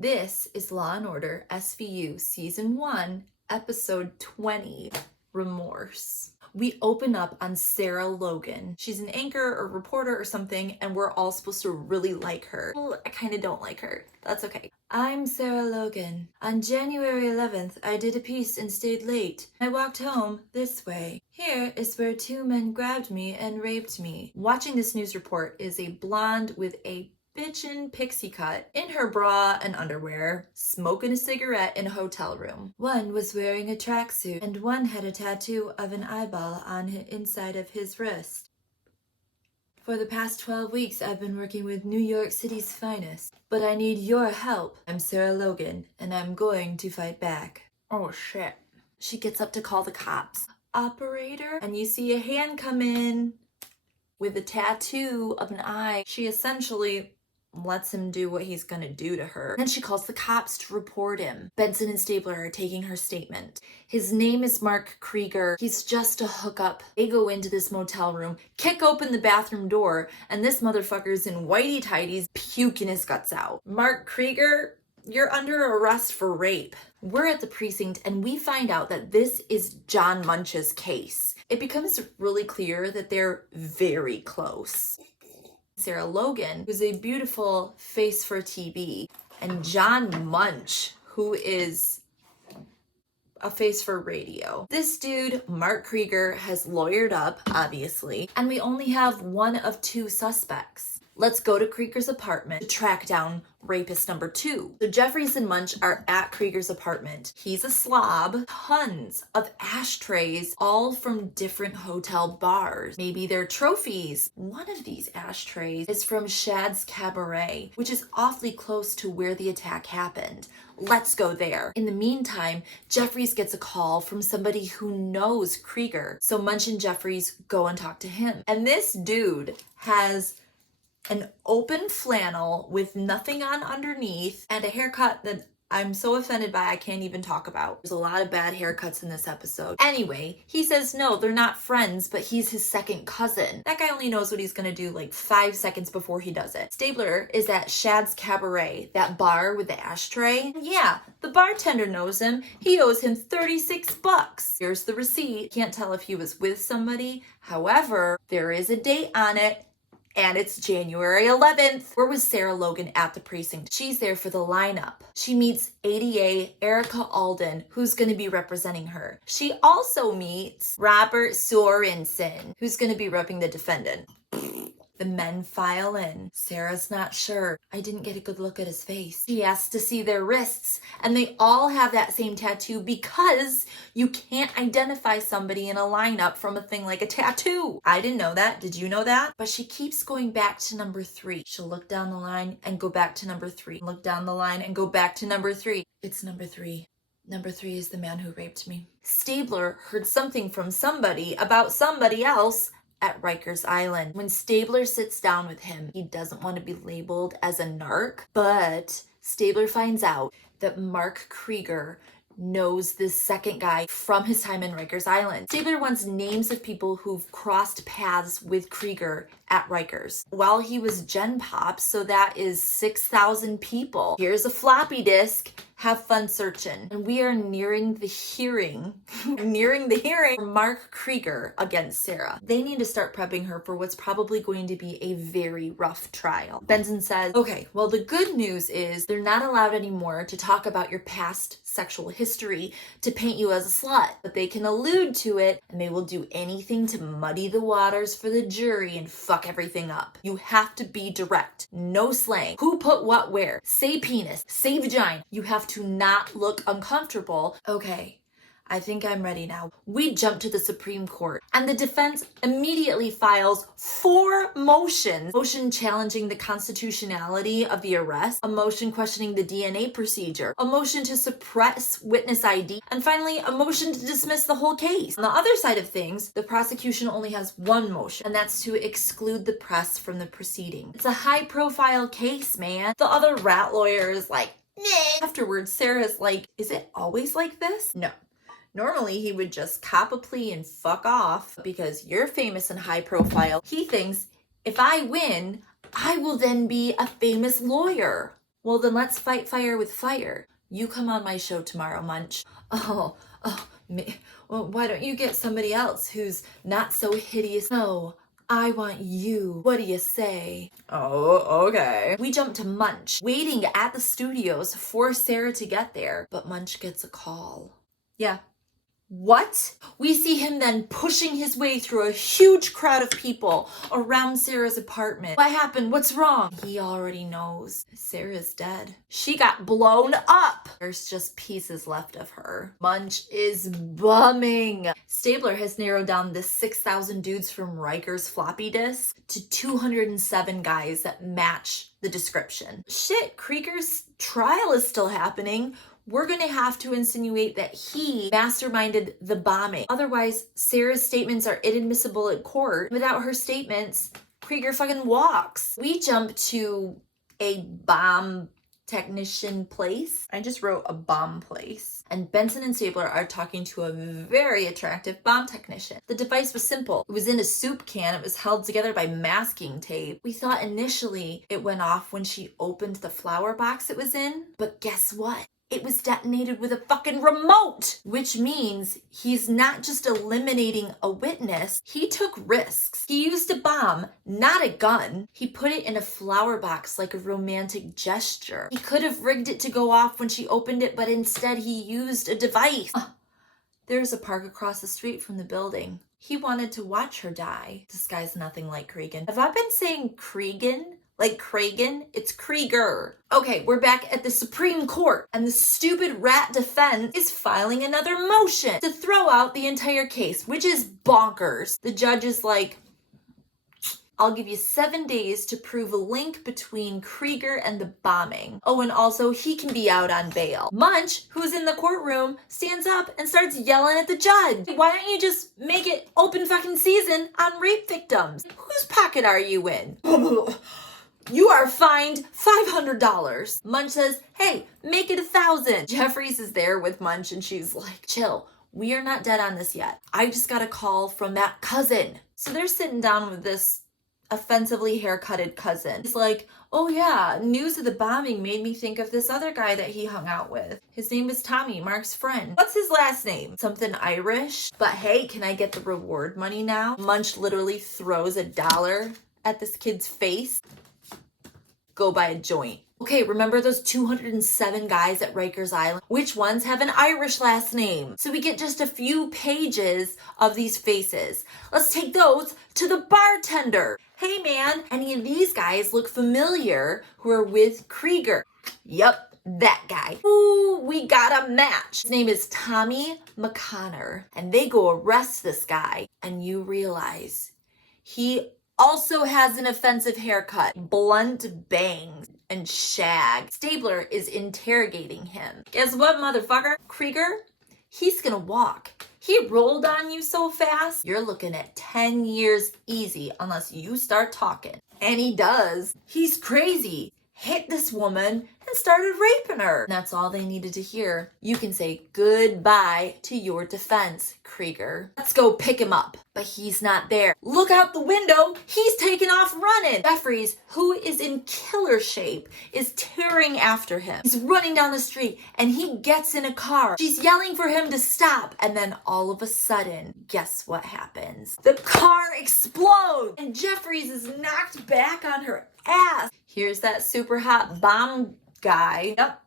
This is Law and Order SVU Season 1, Episode 20, Remorse. We open up on Sarah Logan. She's an anchor or reporter or something, and we're all supposed to really like her. Well, I kind of don't like her. That's okay. I'm Sarah Logan. On January 11th, I did a piece and stayed late. I walked home this way. Here is where two men grabbed me and raped me. Watching this news report is a blonde with a bitchin' pixie cut, in her bra and underwear, smoking a cigarette in a hotel room. One was wearing a tracksuit, and one had a tattoo of an eyeball on the inside of his wrist. For the past 12 weeks, I've been working with New York City's finest, but I need your help. I'm Sarah Logan, and I'm going to fight back. Oh shit. She gets up to call the cops. Operator? And you see a hand come in with a tattoo of an eye. She essentially lets him do what he's gonna do to her. Then she calls the cops to report him. Benson and Stabler are taking her statement. His name is Mark Krieger. He's just a hookup. They go into this motel room, kick open the bathroom door, and this motherfucker's in whitey-tighties, puking his guts out. Mark Krieger, you're under arrest for rape. We're at the precinct and we find out that this is John Munch's case. It becomes really clear that they're very close. Sarah Logan, who's a beautiful face for TV, and John Munch, who is a face for radio. This dude, Mark Krieger, has lawyered up, obviously, and we only have one of two suspects. Let's go to Krieger's apartment to track down rapist number 2. So Jeffries and Munch are at Krieger's apartment. He's a slob. Tons of ashtrays, all from different hotel bars. Maybe they're trophies. One of these ashtrays is from Shad's Cabaret, which is awfully close to where the attack happened. Let's go there. In the meantime, Jeffries gets a call from somebody who knows Krieger. So Munch and Jeffries go and talk to him. And this dude has an open flannel with nothing on underneath and a haircut that I'm so offended by I can't even talk about. There's a lot of bad haircuts in this episode. Anyway, he says no, they're not friends, but he's his second cousin. That guy only knows what he's gonna do like 5 seconds before he does it. Stabler is at Shad's Cabaret, that bar with the ashtray. Yeah, the bartender knows him. He owes him $36. Here's the receipt. Can't tell if he was with somebody. However, there is a date on it. And it's January 11th. Where was Sarah Logan at the precinct? She's there for the lineup. She meets ADA Erica Alden, who's going to be representing her. She also meets Robert Sorensen, who's going to be repping the defendant. The men file in. Sarah's not sure. I didn't get a good look at his face. She asks to see their wrists, and they all have that same tattoo because you can't identify somebody in a lineup from a thing like a tattoo. I didn't know that. Did you know that? But she keeps going back to number 3. She'll look down the line and go back to number 3. Look down the line and go back to number 3. It's number 3. Number 3 is the man who raped me. Stabler heard something from somebody about somebody else at Rikers Island. When Stabler sits down with him, he doesn't want to be labeled as a narc, but Stabler finds out that Mark Krieger knows this second guy from his time in Rikers Island. Stabler wants names of people who've crossed paths with Krieger at Rikers while he was Gen Pop, so that is 6,000 people. Here's a floppy disk. Have fun searching. And we are nearing the hearing for Mark Krieger against Sarah. They need to start prepping her for what's probably going to be a very rough trial. Benson says, okay, well, the good news is they're not allowed anymore to talk about your past sexual history to paint you as a slut, but they can allude to it and they will do anything to muddy the waters for the jury and fuck everything up. You have to be direct. No slang. Who put what where? Say penis. Say vagina. You have to not look uncomfortable. Okay, I think I'm ready now. We jump to the Supreme Court and the defense immediately files 4 motions. A motion challenging the constitutionality of the arrest, a motion questioning the DNA procedure, a motion to suppress witness ID, and finally a motion to dismiss the whole case. On the other side of things, the prosecution only has 1 motion, and that's to exclude the press from the proceeding. It's a high-profile case, man. The other rat lawyer is like, nah. Afterwards, Sarah's like, is it always like this? No. Normally, he would just cop a plea and fuck off because you're famous and high profile. He thinks, if I win, I will then be a famous lawyer. Well, then let's fight fire with fire. You come on my show tomorrow, Munch. Well, why don't you get somebody else who's not so hideous? No, I want you. What do you say? Oh, okay. We jump to Munch, waiting at the studios for Sarah to get there, but Munch gets a call. Yeah. What? We see him then pushing his way through a huge crowd of people around Sarah's apartment. What happened? What's wrong? He already knows. Sarah's dead. She got blown up. There's just pieces left of her. Munch is bumming. Stabler has narrowed down the 6,000 dudes from Riker's floppy disk to 207 guys that match the description. Shit, Krieger's trial is still happening. We're going to have to insinuate that he masterminded the bombing. Otherwise, Sarah's statements are inadmissible at court. Without her statements, Krieger fucking walks. We jump to a bomb technician place. I just wrote a bomb place. And Benson and Stabler are talking to a very attractive bomb technician. The device was simple. It was in a soup can. It was held together by masking tape. We thought initially it went off when she opened the flower box it was in. But guess what? It was detonated with a fucking remote, which means he's not just eliminating a witness. He took risks. He used a bomb, not a gun. He put it in a flower box like a romantic gesture. He could have rigged it to go off when she opened it, but instead he used a device. There's a park across the street from the building. He wanted to watch her die. This guy's nothing like Cregan. Have I been saying Cregan? Like Kragan? It's Krieger. Okay, we're back at the Supreme Court, and the stupid rat defense is filing another motion to throw out the entire case, which is bonkers. The judge is like, I'll give you 7 days to prove a link between Krieger and the bombing. Oh, and also he can be out on bail. Munch, who's in the courtroom, stands up and starts yelling at the judge. Why don't you just make it open fucking season on rape victims? Whose pocket are you in? You are fined $500. Munch says, hey, make it 1,000. Jeffries is there with Munch and she's like, chill, we are not dead on this yet. I just got a call from that cousin. So they're sitting down with this offensively haircutted cousin. He's like, oh yeah, news of the bombing made me think of this other guy that he hung out with. His name is Tommy, Mark's friend. What's his last name? Something Irish. But hey, can I get the reward money now? Munch literally throws $1 at this kid's face. Go buy a joint. Okay, remember those 207 guys at Rikers Island? Which ones have an Irish last name? So we get just a few pages of these faces. Let's take those to the bartender. Hey man, any of these guys look familiar who are with Krieger? Yep, that guy. Ooh, we got a match. His name is Tommy McConnor. And they go arrest this guy. And you realize he also has an offensive haircut, blunt bangs, and shag. Stabler is interrogating him. Guess what, motherfucker? Krieger, he's gonna walk. He rolled on you so fast, you're looking at 10 years easy unless you start talking. And he does. He's crazy. Hit this woman and started raping her. And that's all they needed to hear. You can say goodbye to your defense, Krieger. Let's go pick him up. But he's not there. Look out the window. He's taken off running. Jeffries, who is in killer shape, is tearing after him. He's running down the street and he gets in a car. She's yelling for him to stop. And then all of a sudden, guess what happens? The car explodes and Jeffries is knocked back on her ass. Here's that super hot bomb guy. Yep.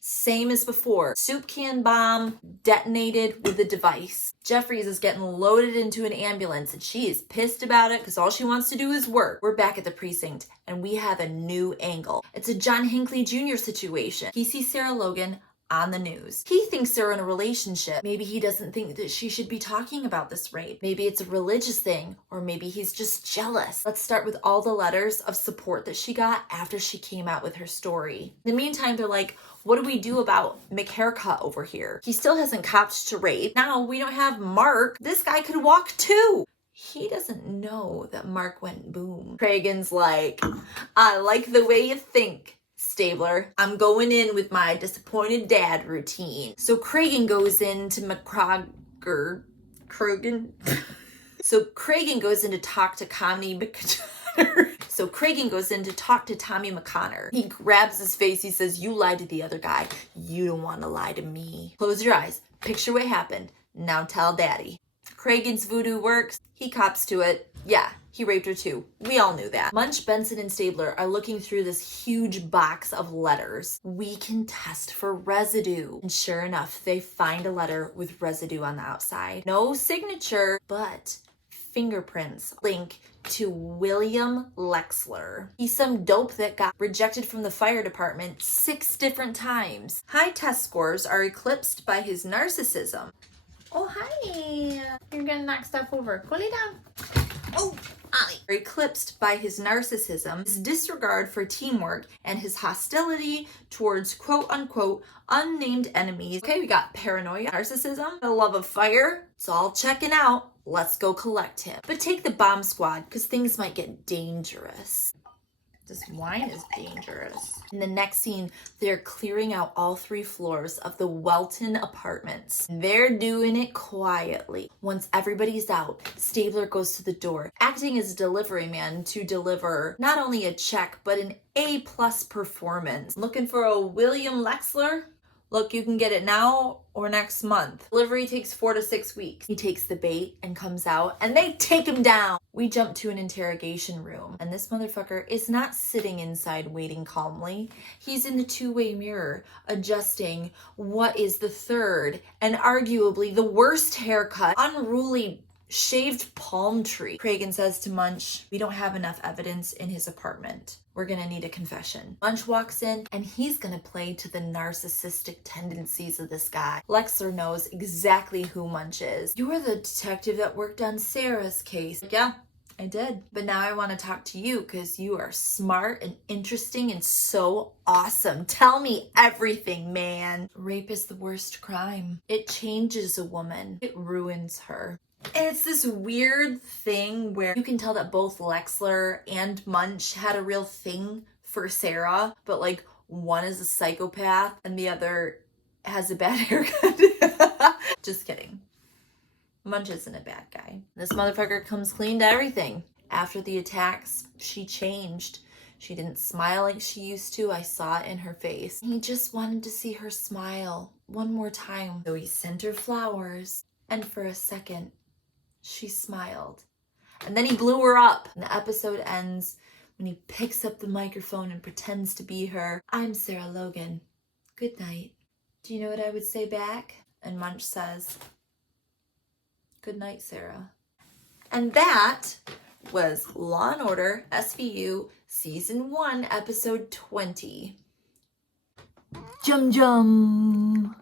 Same as before. Soup can bomb detonated with the device. Jeffries is getting loaded into an ambulance and she is pissed about it because all she wants to do is work. We're back at the precinct and we have a new angle. It's a John Hinckley Jr. situation. He sees Sarah Logan on the news. He thinks they're in a relationship. Maybe he doesn't think that she should be talking about this rape. Maybe it's a religious thing, or maybe he's just jealous. Let's start with all the letters of support that she got after she came out with her story. In the meantime, they're like, what do we do about McHaircut over here? He still hasn't copped to rape. Now we don't have Mark. This guy could walk too. He doesn't know that Mark went boom. Kragan's like, I like the way you think, Stabler. I'm going in with my disappointed dad routine. So Kragan goes into Kragan goes in to talk to Comedy McConnor. So Cragen goes in to talk to Tommy McConnor. He grabs his face. He says, you lied to the other guy. You don't want to lie to me. Close your eyes. Picture what happened. Now tell daddy. Cragen's voodoo works. He cops to it. Yeah, he raped her too. We all knew that. Munch, Benson, and Stabler are looking through this huge box of letters. We can test for residue. And sure enough, they find a letter with residue on the outside. No signature, but fingerprints link to William Lexler. He's some dope that got rejected from the fire department 6 different times. High test scores are eclipsed by his narcissism. Oh, hi. You're gonna knock stuff over. Go lay down. Oh, Ollie. Eclipsed by his narcissism, his disregard for teamwork, and his hostility towards quote-unquote unnamed enemies. Okay, we got paranoia, narcissism, the love of fire. It's all checking out. Let's go collect him. But take the bomb squad, because things might get dangerous. This wine is dangerous. In the next scene, they're clearing out all 3 floors of the Welton apartments. They're doing it quietly. Once everybody's out, Stabler goes to the door, acting as a delivery man to deliver not only a check, but an A+ performance. Looking for a William Lexler? Look, you can get it now or next month. Delivery takes 4 to 6 weeks. He takes the bait and comes out, and they take him down. We jump to an interrogation room, and this motherfucker is not sitting inside waiting calmly. He's in the 2-way mirror, adjusting what is the third and arguably the worst haircut, unruly shaved palm tree. Cragen says to Munch, we don't have enough evidence in his apartment. We're gonna need a confession. Munch walks in and he's gonna play to the narcissistic tendencies of this guy. Lexler knows exactly who Munch is. You're the detective that worked on Sarah's case. Yeah, I did. But now I want to talk to you because you are smart and interesting and so awesome. Tell me everything, man. Rape is the worst crime. It changes a woman. It ruins her. And it's this weird thing where you can tell that both Lexler and Munch had a real thing for Sarah, but like one is a psychopath and the other has a bad haircut. Just kidding. Munch isn't a bad guy. This motherfucker comes clean to everything. After the attacks, she changed. She didn't smile like she used to. I saw it in her face. He just wanted to see her smile one more time. So he sent her flowers, and for a second, she smiled. And then he blew her up. And the episode ends when he picks up the microphone and pretends to be her. I'm Sarah Logan. Good night. Do you know what I would say back? And Munch says, good night, Sarah. And that was Law & Order SVU Season 1, Episode 20. Jum jum.